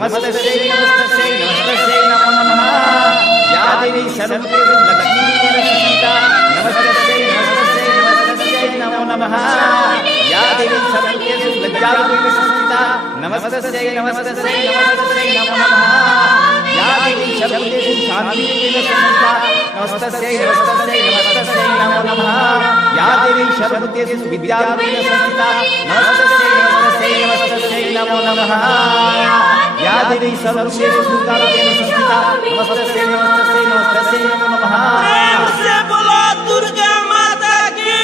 नमस्तस्यै नमस्तस्यै नमस्तस्यै नमो नमः या देवी सर्वभूतेषु लक्ष्मीरूपेण संस्थिता नमस्तस्यै नमस्तस्यै नमस्तस्यै नमो नमः या देवी सर्वभूतेषु लज्जारूपेण संस्थिता नमस्तस्यै नमस्तस्यै नमस्तस्यै नमो नमः या देवी सर्वभूतेषु शान्तिरूपेण संस्थिता नमस्तस्यै नमस्तस्यै नमस्तस्यै नमो नमः या देवी सर्वभूतेषु विद्यारूपेण संस्थिता नमस्तस्यै नमस्तस्यै नमस्तस्यै नमो नमः या देवी सर्वभूतेषु दुर्गारूपेण संस्थिता नमस्तस्यै नमस्तस्यै नमस्तस्यै नमो नमः। प्रेम से बोलो दुर्गा माता की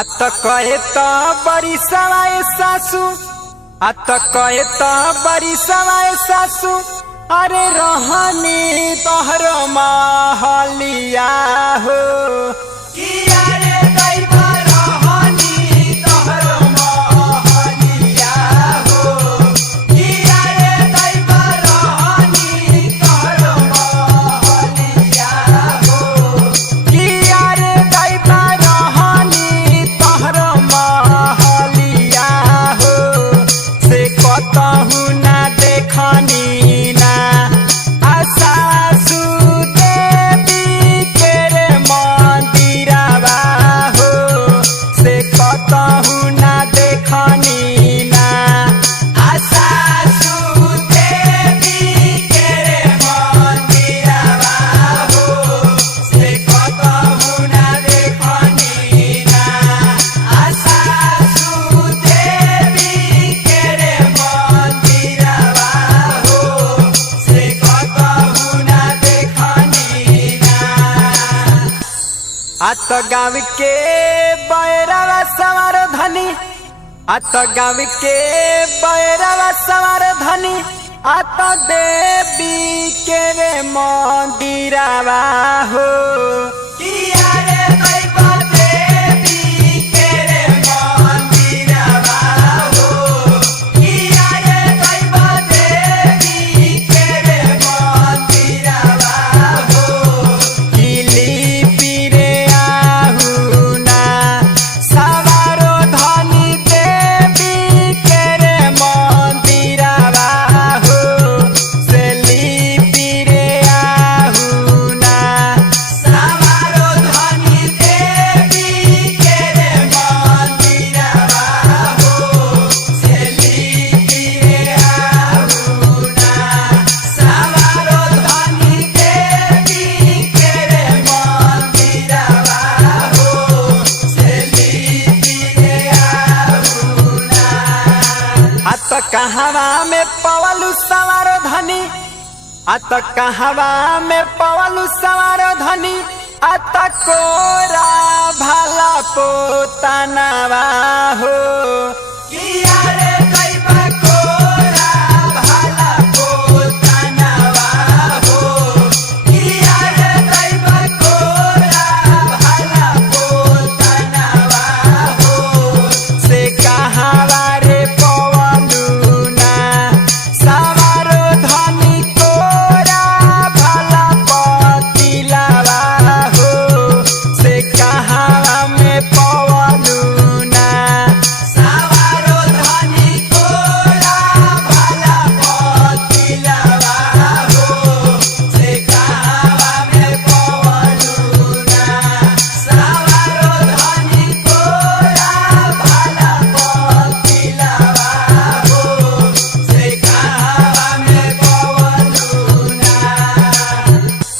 अत कहे तो बड़ी सवाए सासू अत कहे तो बड़ी सवाए सासू अरे रहनी तोहर महलिया हो अत गाँव के बैरवा सवार धनी अत गाँव के बैरवा सवार धनी अत देवी के रे मंदिरवा हो कहवा में पवलू सवार धनी अत कहवा में पवलू सवार धनी अत कोरा भला पोतनवा हो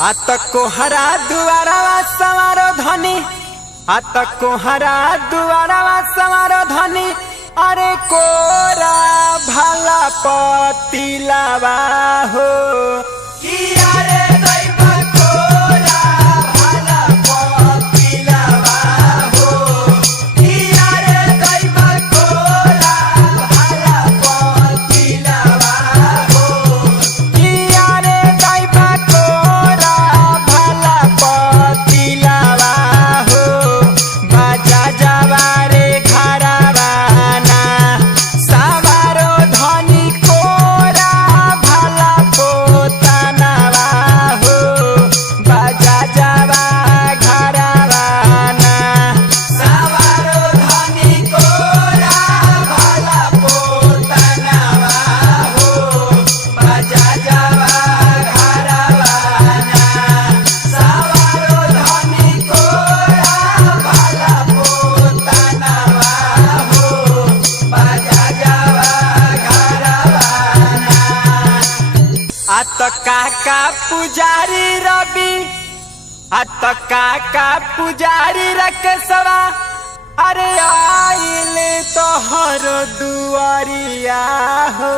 अत कोहरा दुआरवा सवार धनी अत कोहरा दुआरवा सवार धनी अरे कोरा भला पतिलावा हो धनी कोरा भला पोता आत काका पुजारी रवि आत काका पुजारी रकेशवा अरे आइल तोहर दुआरिया हो।